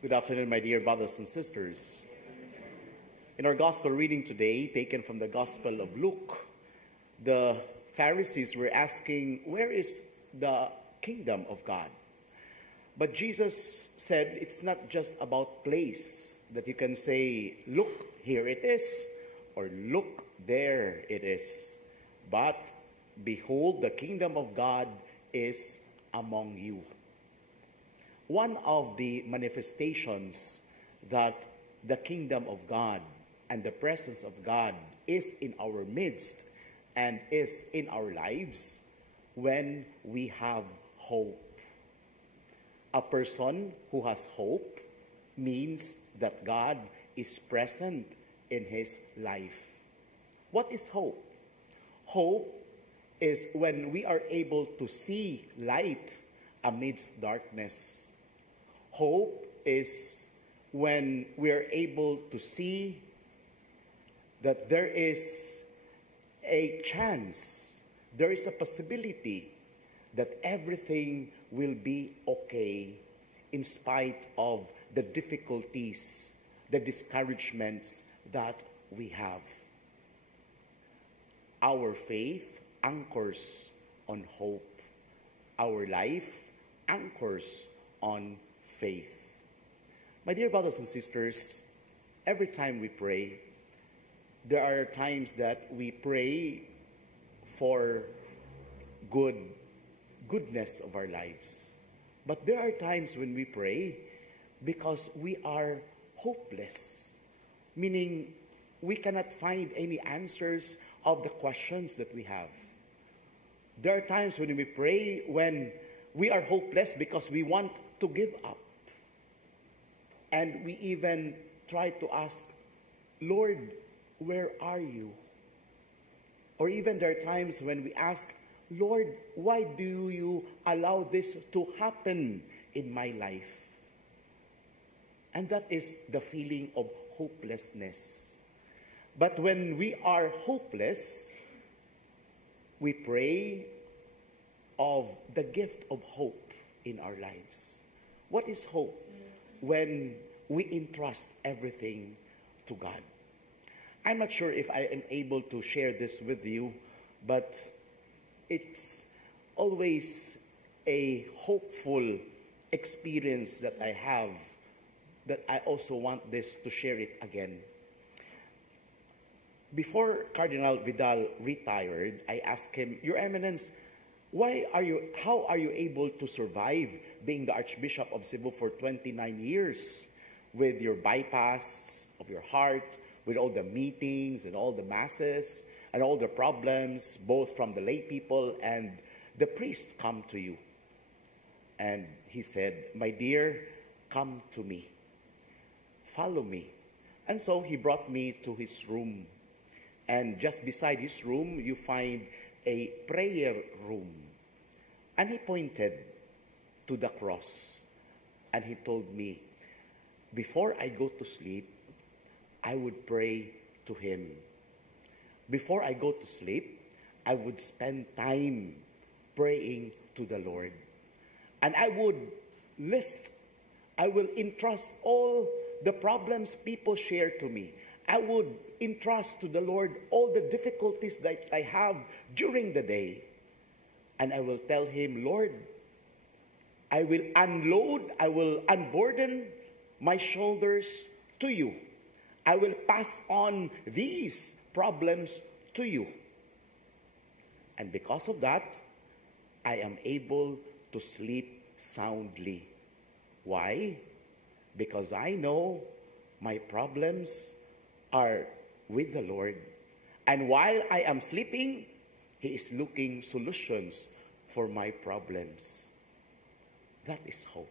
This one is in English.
Good afternoon, my dear brothers and sisters. In our gospel reading today, taken from the Gospel of Luke, the Pharisees were asking, where is the kingdom of God? But Jesus said it's not just about place, that you can say, look, here it is, or look, there it is. But behold, the kingdom of God is among you. One of the manifestations that the kingdom of God and the presence of God is in our midst and is in our lives when we have hope. A person who has hope means that God is present in his life. What is hope? Hope is when we are able to see light amidst darkness. Hope is when we are able to see that there is a chance, there is a possibility that everything will be okay in spite of the difficulties, the discouragements that we have. Our faith anchors on hope. Our life anchors on faith. My dear brothers and sisters, every time we pray, there are times that we pray for goodness of our lives. But there are times when we pray because we are hopeless, meaning we cannot find any answers of the questions that we have. There are times when we pray when we are hopeless because we want to give up. And we even try to ask, Lord, where are you? Or even there are times when we ask, Lord, why do you allow this to happen in my life? And that is the feeling of hopelessness. But when we are hopeless, we pray of the gift of hope in our lives. What is hope? When we entrust everything to God. I'm not sure if I am able to share this with you, but it's always a hopeful experience that I have, that I also want this to share it again. Before Cardinal Vidal retired, I asked him, Your Eminence, how are you able to survive being the Archbishop of Cebu for 29 years with your bypass of your heart, with all the meetings and all the masses and all the problems, both from the lay people and the priests come to you? And he said, my dear, come to me. Follow me. And so he brought me to his room. And just beside his room, you find a prayer room. And he pointed to the cross. And he told me, before I go to sleep, I would pray to him. Before I go to sleep, I would spend time praying to the Lord. And I will entrust all the problems people share to me. I would entrust to the Lord all the difficulties that I have during the day. And I will tell him, Lord, I will unburden my shoulders to you. I will pass on these problems to you. And because of that, I am able to sleep soundly. Why? Because I know my problems are with the Lord. And while I am sleeping, He is looking solutions for my problems. That is hope.